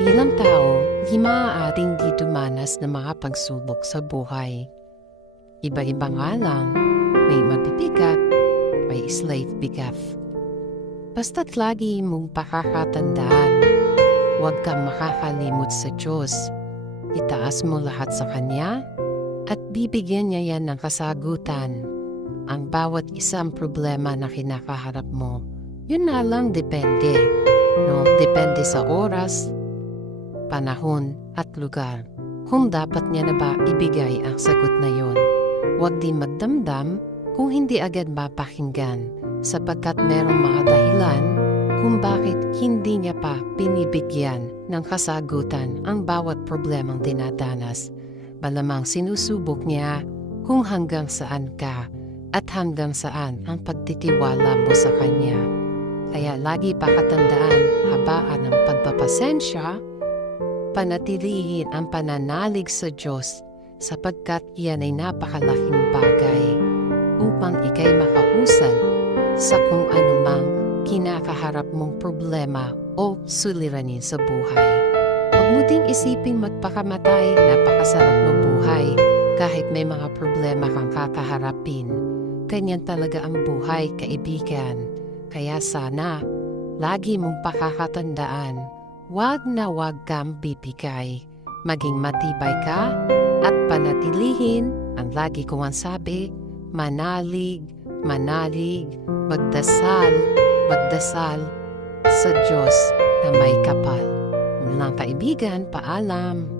Bilang tao, di maaaring di dumanas ng mga pagsubok sa buhay. Iba-iba nga lang, may mabibigat, may slave bigat. Basta't lagi mong pakakatandaan, huwag kang makakalimot sa Diyos. Itaas mo lahat sa Kanya at bibigyan niya yan ng kasagutan. Ang bawat isang problema na kinakaharap mo, yun na lang depende. No? Depende sa oras, panahon at lugar. Kung dapat niya na ba ibigay ang sagot na yon. Huwag din magdamdam kung hindi agad mapakinggan sapagkat merong mga dahilan kung bakit hindi niya pa pinibigyan ng kasagutan ang bawat problemang dinadanas. Malamang sinusubok niya kung hanggang saan ka at hanggang saan ang pagtitiwala mo sa Kanya. Kaya lagi pakatandaan, habaan ng pagpapasensya, panatilihin ang pananalig sa Diyos sapagkat iyan ay napakalaking bagay upang ikay makausad sa kung anumang kinakaharap mong problema o suliranin sa buhay. Huwag mo din isiping magpakamatay, napakasarap mabuhay kahit may mga problema kang kakaharapin. Ganyan talaga ang buhay, kaibigan. Kaya sana, lagi mong pakakatandaan, wag na wag kang bibigay. Maging matibay ka at panatilihin ang lagi kong sabi, manalig, manalig, magdasal, magdasal sa Diyos na may kapal. Mga kaibigan, paalam.